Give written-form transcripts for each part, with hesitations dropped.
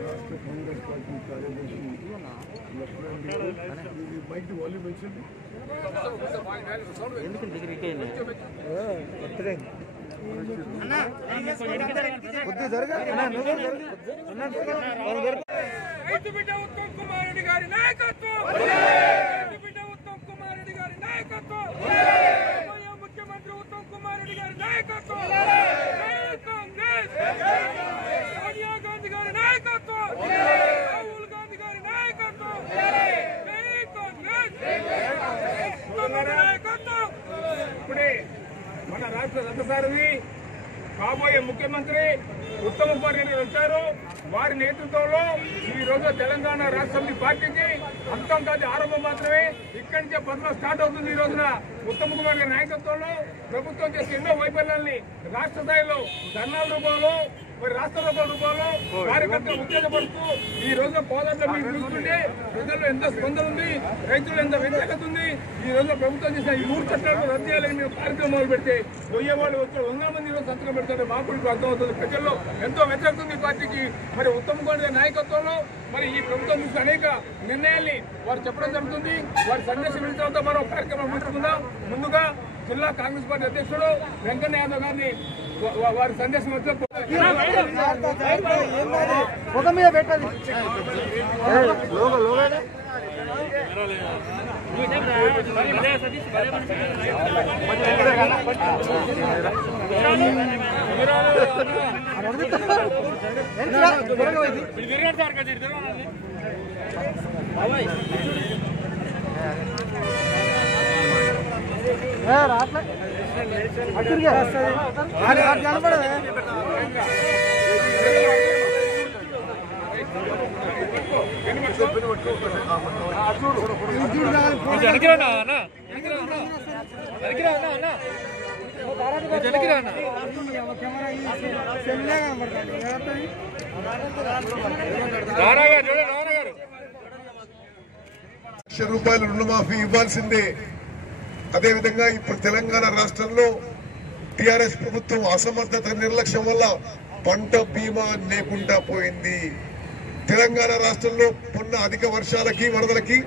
రాష్ట్ర కాంగ్రెస్ పార్టీ కార్యదర్శి mic volume పెంచండి. రైతు బిడ్డ ఉత్తమ్ కుమార్ రెడ్డి గారి నాయకత్వం, ఉత్తమ్ కుమార్ రెడ్డి గారి నాయకత్వం, ముఖ్యమంత్రి ఉత్తమ్ కుమార్ రెడ్డి గారి నాయకత్వం, కాంగ్రెస్ సోనియా గాంధీ గారి నాయకత్వం, రాహుల్ గాంధీ గారి నాయకత్వం, నాయకత్వం. ఇప్పుడే మన రాష్ట్ర రథసారథి కాబోయే ముఖ్యమంత్రి ఉత్తమ్ కుమార్ రెడ్డి వచ్చారు. వారి నేతృత్వంలో ఈ రోజు తెలంగాణ రాష్ట్ర సమితి పార్టీకి అంతం కాదు, ఆరంభం మాత్రమే. ఇక్కడి నుంచే పదవి స్టార్ట్ అవుతుంది. ఈ రోజున ఉత్తమ్ కుమార్ గారి నాయకత్వంలో ప్రభుత్వం చేసే ఎన్నో వైఫల్యాన్ని రాష్ట్ర స్థాయిలో ధర్నాల రూపంలో, మరి రాష్ట్ర రూపంలో కార్యకర్తలు ఉత్తేజపడుతూ ఈ రోజున పోరాటంలో మీరు చూస్తుంటే ప్రజల్లో ఎంత స్పందన ఉంది, రైతులు ఎంత వ్యతిరేకత ఉంది. ఈ రోజున ప్రభుత్వం చేసిన ఈ 3 చట్టాలను రద్దు చేయాలని మేము కార్యక్రమాలు పెడితే పోయే వాళ్ళు 100 మంది ఈరోజు సంతకం పెడతారు. మాకు ఇప్పుడు అర్థమవుతుంది ప్రజల్లో ఎంతో వ్యతిరేకత ఉంది ఈ పార్టీకి. మరి ఉత్తమ్ కుమార్ గారి నాయకత్వంలో మరి ఈ ప్రభుత్వం నుంచి అనేక నిర్ణయాల్ని వారు చెప్పడం జరుగుతుంది. వారి సందేశం ఇచ్చిన తర్వాత మనం కార్యక్రమం ముగించుకుందాం. ముందుగా జిల్లా కాంగ్రెస్ పార్టీ అధ్యక్షుడు వెంకన్న యాదవ్ గారిని వారి సందేశం వచ్చి రూపాయలు రుణమాఫీ ఇవ్వాల్సిందే. అదేవిధంగా ఇప్పుడు తెలంగాణ రాష్ట్రంలో టిఆర్ఎస్ ప్రభుత్వం అసమర్థత, నిర్లక్ష్యం వల్ల పంట బీమా లేకుండా పోయింది. తెలంగాణ రాష్ట్రంలో ఉన్న అధిక వర్షాలకి, వరదలకి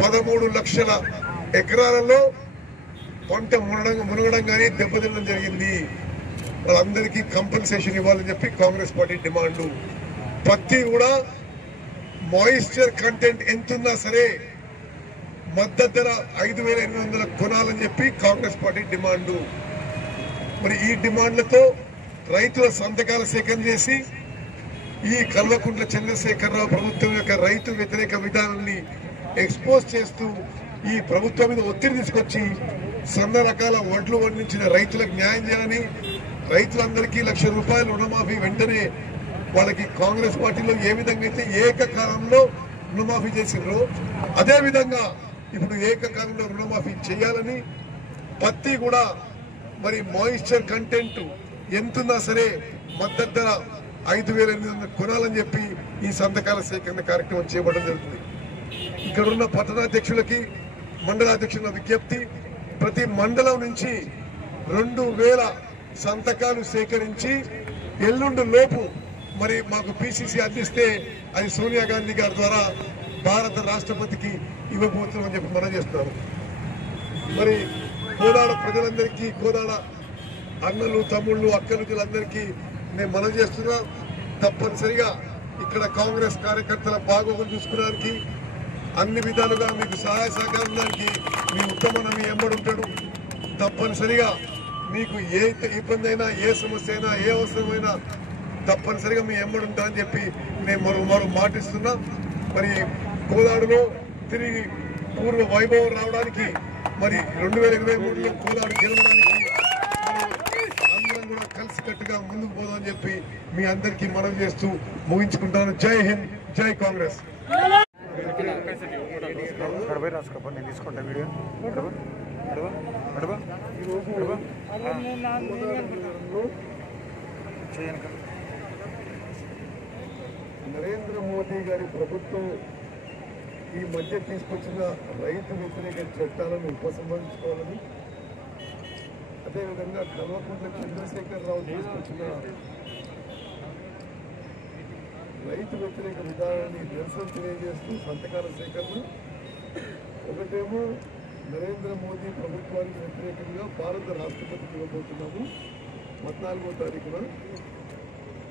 13 లక్షల ఎకరాలలో పంట మునగడం కానీ దెబ్బతినడం జరిగింది. వాళ్ళందరికీ కంపెన్సేషన్ ఇవ్వాలని చెప్పి కాంగ్రెస్ పార్టీ డిమాండ్. పత్తి కూడా మాయిశ్చర్ కంటెంట్ ఎంతున్నా సరే మద్దతు ధర 5,800 కొనాలని చెప్పి కాంగ్రెస్ పార్టీ డిమాండ్. మరి ఈ డిమాండ్లతో రైతుల సంతకాల సేకరణ చేసి ఈ కల్వకుంట్ల చంద్రశేఖరరావు ప్రభుత్వం యొక్క రైతు వ్యతిరేక విధానాన్ని ఎక్స్పోజ్ చేస్తూ ఈ ప్రభుత్వం మీద ఒత్తిడి తీసుకొచ్చి సన్న రకాల వడ్లు పండించిన రైతులకు న్యాయం చేయాలని, రైతులందరికీ ₹1,00,000 రుణమాఫీ వెంటనే వాళ్ళకి కాంగ్రెస్ పార్టీలో ఏ విధంగా అయితే ఏకకాలంలో రుణమాఫీ చేసిండ్రో అదే విధంగా ఇప్పుడు ఏకకాలంలో రుణమాఫీ చేయాలని, పత్తి కూడా మరి మాయిశ్చర్ కంటెంట్ ఎంతున్నా సరే మద్దతు ధర 5,800 కొనాలని చెప్పి ఈ సంతకాల సేకరణ కార్యక్రమం చేపట్టడం జరుగుతుంది. ఇక్కడున్న పట్టణాధ్యక్షులకి, మండలాధ్యక్షుల విజ్ఞప్తి, ప్రతి మండలం నుంచి 2,000 సంతకాలు సేకరించి ఎల్లుండి లోపు మరి మాకు పిసిసి అందిస్తే అది సోనియా గాంధీ గారి ద్వారా భారత రాష్ట్రపతికి ఇవ్వబోతున్నామని చెప్పి మనం చేస్తున్నారు. మరి కోదాడ ప్రజలందరికీ, కోదాడ అన్నలు, తమ్ముళ్ళు, అక్కలు వీళ్ళందరికీ నేను మనం చేస్తున్నా, తప్పనిసరిగా ఇక్కడ కాంగ్రెస్ కార్యకర్తల బాగోగులు చూసుకోవడానికి అన్ని విధాలుగా మీకు సహాయ సహకారానికి మీ ఉత్తమన మీ ఎంబడి ఉంటాడు. తప్పనిసరిగా మీకు ఏ ఇబ్బంది అయినా, ఏ సమస్య అయినా, ఏ అవసరమైనా తప్పనిసరిగా మీ ఎంబడి ఉంటారని చెప్పి నేను మరో మాటిస్తున్నా. మరి కోదాడులో తిరిగి పూర్వ వైభవం రావడానికి, మరి 2023లో కోదాడు గెలవడానికి అందరం కూడా కలిసికట్టుగా ముందుకు పోదామని చెప్పి మీ అందరికీ మనవి చేస్తూ ముగించుకుంటాను. జై హింద్, జై కాంగ్రెస్. నరేంద్ర మోదీ గారి ప్రభుత్వం ఈ మధ్య తీసుకొచ్చిన రైతు వ్యతిరేక చట్టాలను ఉపసంహరించుకోవాలని, అదేవిధంగా కల్వకుంట్ల చంద్రశేఖరరావు తీసుకొచ్చిన రైతు వ్యతిరేక విధానాన్ని నిరసన తెలియజేస్తూ సంతకాల సేకరణ. ఒకటేమో నరేంద్ర మోదీ ప్రభుత్వానికి వ్యతిరేకంగా భారత రాష్ట్రపతికి ఇవ్వబోతున్నాము 14వ తారీఖున.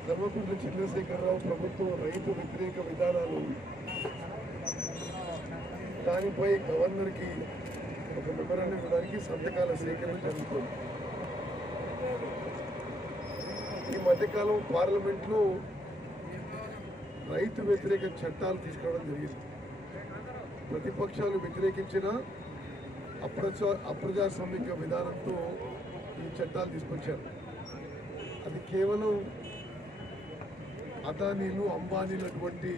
కల్వకుంట్ల చంద్రశేఖరరావు ప్రభుత్వం రైతు వ్యతిరేక విధానాలు దానిపై గవర్నర్కి ఒక మెమరాండం ఇవ్వడానికి సంతకాల సేకరణ జరుగుతుంది. ఈ మధ్యకాలం పార్లమెంట్లో రైతు వ్యతిరేక చట్టాలు తీసుకురావడం జరిగింది. ప్రతిపక్షాలు వ్యతిరేకించిన అప్రజాస్వామిక విధానంతో ఈ చట్టాలు తీసుకొచ్చారు. అది కేవలం అదానీలు, అంబానీలు అటువంటి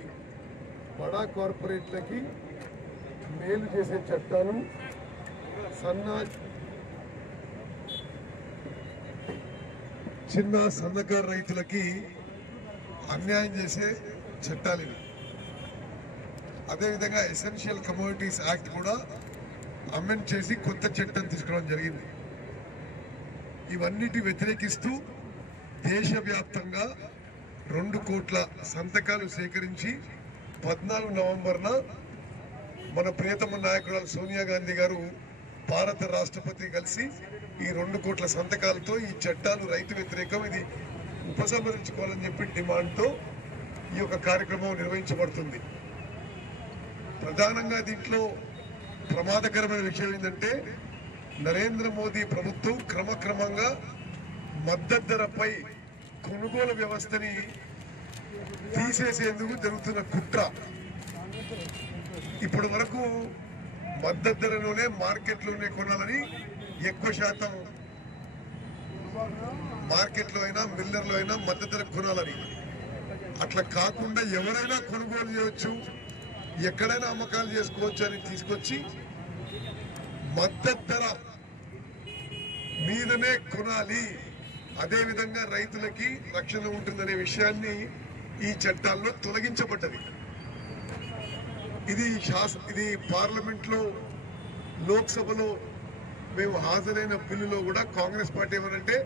బడా కార్పొరేట్లకి మేలు చేసే చట్టాలు, చిన్న సన్నకారు రైతులకి అన్యాయం చేసే చట్టాలు ఇవి. అదేవిధంగా ఎసెన్షియల్ కమోడిటీస్ యాక్ట్ కూడా అమెండ్ చేసి కొత్త చట్టం తీసుకురావడం జరిగింది. ఇవన్నిటి వ్యతిరేకిస్తూ దేశవ్యాప్తంగా 2 కోట్ల సంతకాలు సేకరించి 14 నవంబర్న మన ప్రియతమ నాయకురాలు సోనియా గాంధీ గారు భారత రాష్ట్రపతి కలిసి ఈ 2 కోట్ల సంతకాలతో ఈ చట్టాలు రైతు వ్యతిరేకం, ఇది ఉపసంహరించుకోవాలని చెప్పి డిమాండ్తో ఈ యొక్క కార్యక్రమం నిర్వహించబడుతుంది. ప్రధానంగా దీంట్లో ప్రమాదకరమైన విషయం ఏంటంటే నరేంద్ర మోదీ ప్రభుత్వం క్రమక్రమంగా మద్దతు ధరపై కొనుగోలు వ్యవస్థని తీసేసేందుకు జరుగుతున్న కుట్ర. ఇప్పటి వరకు మద్దతు ధరలోనే మార్కెట్లోనే కొనాలని, ఎక్కువ శాతం మార్కెట్లో అయినా మిల్లర్లో అయినా మద్దతు ధర కొనాలని. అట్లా కాకుండా ఎవరైనా కొనుగోలు చేయవచ్చు, ఎక్కడైనా అమ్మకాలు చేసుకోవచ్చు అని తీసుకొచ్చి మద్దతు ధర మీదనే కొనాలి, అదేవిధంగా రైతులకి రక్షణ ఉంటుందనే విషయాన్ని ఈ చట్టాల్లో తొలగించబడ్డది. ఇది పార్లమెంట్ లో, లోక్సభలో మేము హాజరైన బిల్లులో కూడా కాంగ్రెస్ పార్టీ ఏమనంటే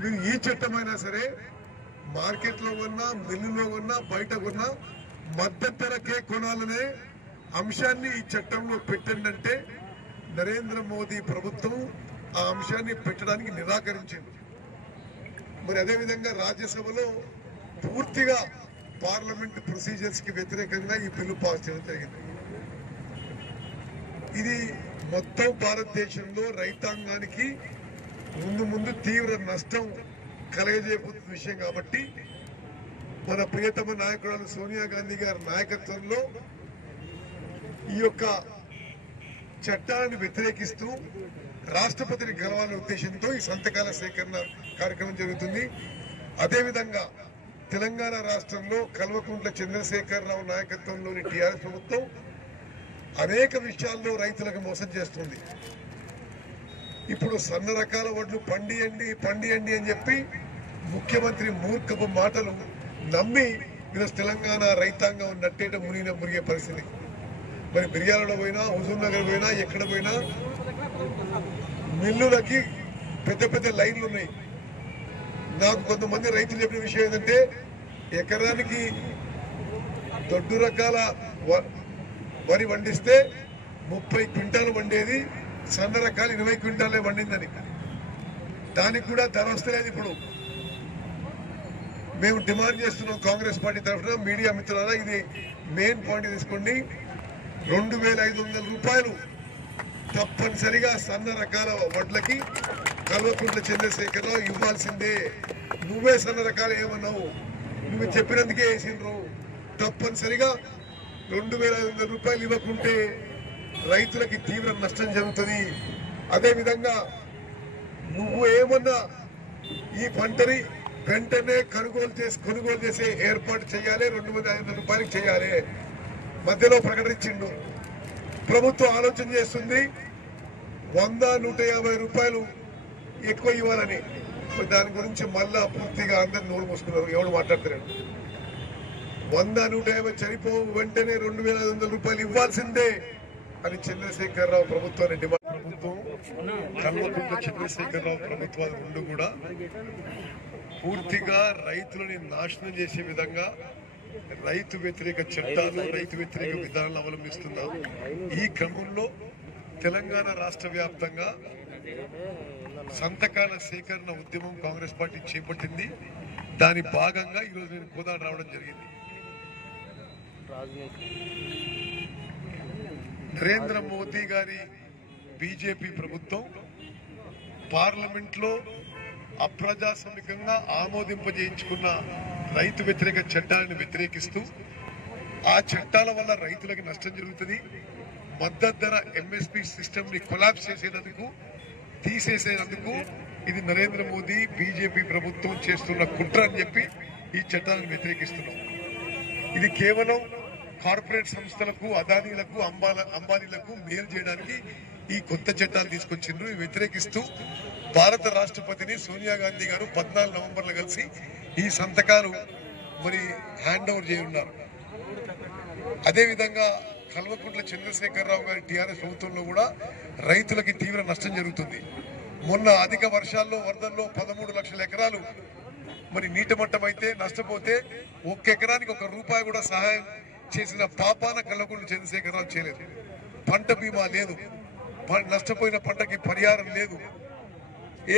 మీరు ఈ చట్టమైనా సరే మార్కెట్లో కొన్నా, మిల్లులో కొన్నా, బయట కొన్నా మద్దతు ధరకే కొనాలనే అంశాన్ని ఈ చట్టంలో పెట్టండి అంటే నరేంద్ర మోదీ ప్రభుత్వం ఆ అంశాన్ని పెట్టడానికి నిరాకరించింది. మరి అదేవిధంగా రాజ్యసభలో పూర్తిగా పార్లమెంట్ ప్రొసీజర్స్ కి వ్యతిరేకంగా ఈ బిల్లు పాస్ చేయడం జరిగింది. ఇది మొత్తం భారతదేశంలో రైతాంగానికి ముందు తీవ్ర నష్టం కలగజేయబోతున్న విషయం కాబట్టి మన ప్రియతమ నాయకురాలు సోనియా గాంధీ గారి నాయకత్వంలో ఈ యొక్క చట్టాన్ని వ్యతిరేకిస్తూ రాష్ట్రపతిని గెలవాలనే ఉద్దేశంతో ఈ సంతకాల సేకరణ కార్యక్రమం జరుగుతుంది. అదేవిధంగా తెలంగాణ రాష్ట్రంలో కల్వకుంట్ల చంద్రశేఖరరావు నాయకత్వంలోని టీఆర్ఎస్ ప్రభుత్వం అనేక విషయాల్లో రైతులకు మోసం చేస్తుంది. ఇప్పుడు సన్న రకాల వడ్లు పండియండి అని చెప్పి ముఖ్యమంత్రి మూర్ఖపు మాటలు నమ్మి ఈరోజు తెలంగాణ రైతాంగం నట్టేట మునిగే పరిస్థితి. మరి మిర్యాలలో పోయినా, హుజూర్ నగర్ పోయినా, ఎక్కడ పోయినా మిల్లులకి పెద్ద లైన్లు ఉన్నాయి. నాకు కొంతమంది రైతులు చెప్పిన విషయం ఏంటంటే ఎకరానికి దొడ్డు రకాల వరి వండిస్తే 30 క్వింటాలు వండేది, సన్న రకాలు 20 క్వింటాలే వండిందని. దానికి కూడా ధర వస్తలేదు. ఇప్పుడు మేము డిమాండ్ చేస్తున్నాం కాంగ్రెస్ పార్టీ తరఫున, మీడియా మిత్రులారా ఇది మెయిన్ పాయింట్ తీసుకోండి. 2500 రూపాయలు తప్పనిసరిగా సన్న రకాల వడ్లకి కల్వకుంట్ల చంద్రశేఖరరావు ఇవ్వాల్సిందే. నువ్వే సన్న రకాలు ఏమన్నావు, నువ్వు చెప్పినందుకే వేసిండ్రు. తప్పనిసరిగా 2500 రూపాయలు ఇవ్వకుంటే రైతులకి తీవ్ర నష్టం జరుగుతుంది. అదేవిధంగా నువ్వు ఏమన్నా ఈ పంటని వెంటనే కొనుగోలు చేసే ఏర్పాటు చేయాలి, 2500 రూపాయలకి చేయాలి. మధ్యలో ప్రకటించిండు. ప్రభుత్వం ఆలోచన చేస్తుంది 100-150 రూపాయలు ఎక్కువ ఇవ్వాలని. దాని గురించి మళ్ళా పూర్తిగా అందరు నోరు మూసుకున్నారు, ఎవరు మాట్లాడుతున్నారు. 100-150 చనిపోవు, వెంటనే 2500 రూపాయలు ఇవ్వాల్సిందే అని చంద్రశేఖరరావు ప్రభుత్వాన్ని డిమాండ్. ప్రభుత్వం కల్వకుంట్ల చంద్రశేఖరరావు ప్రభుత్వాలు రెండు కూడా పూర్తిగా రైతులని నాశనం చేసే విధంగా రైతు వ్యతిరేక చట్టాలు, రైతు వ్యతిరేక విధానాలు అవలంబిస్తున్నాం. ఈ క్రమంలో తెలంగాణ రాష్ట్ర వ్యాప్తంగా సంతకాల సేకరణ ఉద్యమం కాంగ్రెస్ పార్టీ చేపట్టింది. దాని భాగంగా ఈరోజు నేను కోదాడ రావడం జరిగింది. నరేంద్ర మోదీ గారి బీజేపీ ప్రభుత్వం పార్లమెంట్ లో అప్రజాస్వామికంగా ఆమోదింపజేయించుకున్న రైతు వ్యతిరేక చట్టాలను వ్యతిరేకిస్తూ ఆ చట్టాల వల్ల రైతులకు నష్టం జరుగుతుంది, మద్దతు ధర ఎంఎస్పీ సిస్టమ్ ని కొలాప్స్ చేసేందుకు తీసేసేందుకు ఇది నరేంద్ర మోదీ బీజేపీ ప్రభుత్వం చేస్తున్న కుట్ర అని చెప్పి ఈ చట్టాలను వ్యతిరేకిస్తున్నాం. ఇది కేవలం కార్పొరేట్ సంస్థలకు, అదానీలకు, అంబానీలకు మేలు చేయడానికి ఈ కొత్త చట్టాలు తీసుకొచ్చిండ్రు. వ్యతిరేకిస్తూ భారత రాష్ట్రపతిని సోనియా గాంధీ గారు 14 నవంబర్లో కలిసి ఈ సంతకాలు మరి హ్యాండ్ ఓవర్ చేయనున్నారు. అదేవిధంగా కల్వకుంట్ల చంద్రశేఖరరావు గారి టీఆర్ఎస్ ప్రభుత్వంలో కూడా రైతులకి తీవ్ర నష్టం జరుగుతుంది. మొన్న అధిక వర్షాల్లో, వరదల్లో 13 లక్షల ఎకరాలు మరి నీటమట్టం అయితే నష్టపోతే ఒక్క ఎకరానికి ₹1 కూడా సహాయం చేసిన పాపాన కల్వకుంట్ల చంద్రశేఖరరావు చేయలేదు. పంట బీమా లేదు, నష్టపోయిన పంటకి పరిహారం లేదు,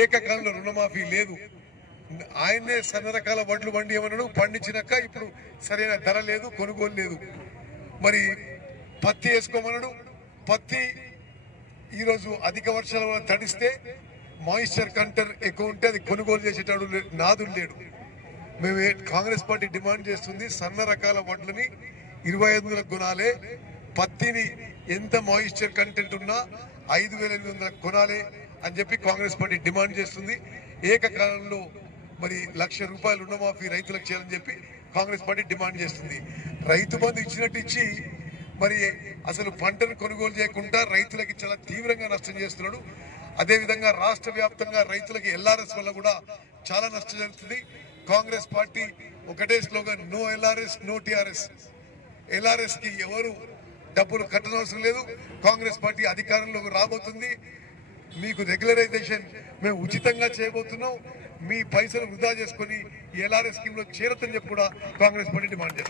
ఏకకాలంలో రుణమాఫీ లేదు. ఆయన్నే సన్న రకాల వడ్లు పండియమన్నాడు, పండించినాక ఇప్పుడు సరైన ధర లేదు, కొనుగోలు లేదు. మరి పత్తి వేసుకోమన్నాడు, పత్తి ఈరోజు అధిక వర్షాల వల్ల తడిస్తే మాయిశ్చర్ కంటెంట్ ఎక్కువ ఉంటే అది కొనుగోలు చేసేటాడు నాదుడు లేడు. మేము కాంగ్రెస్ పార్టీ డిమాండ్ చేస్తుంది, సన్న రకాల వడ్లని 2500 కొనాలి, పత్తిని ఎంత మాయిశ్చర్ కంటెంట్ ఉన్నా 5800 కొనాలి అని చెప్పి కాంగ్రెస్ పార్టీ డిమాండ్ చేస్తుంది. ఏకకాలంలో మరి ₹1,00,000 రుణమాఫీ రైతులకు చేయాలని చెప్పి కాంగ్రెస్ పార్టీ డిమాండ్ చేస్తుంది. రైతు బంధు ఇచ్చినట్టు ఇచ్చి మరి అసలు పంటను కొనుగోలు చేయకుండా రైతులకి చాలా తీవ్రంగా నష్టం చేస్తున్నాడు. అదేవిధంగా రాష్ట్ర వ్యాప్తంగా రైతులకి ఎల్ఆర్ఎస్ వల్ల కూడా చాలా నష్టం జరుగుతుంది. కాంగ్రెస్ పార్టీ ఒకటే slogan, no LRS no TRS. LRS కి ఎవరు డబ్బులు కట్టనవసరం లేదు. కాంగ్రెస్ పార్టీ అధికారంలోకి రాబోతుంది. మీకు రెగ్యులరైజేషన్ మేము ఉచితంగా చేయబోతున్నాం. మీ పైసలు వృధా చేసుకుని ఎల్ఆర్ఎస్ స్కీమ్ లో చేరతని చెప్పి కూడా కాంగ్రెస్ పార్టీ డిమాండ్ చేస్తారు.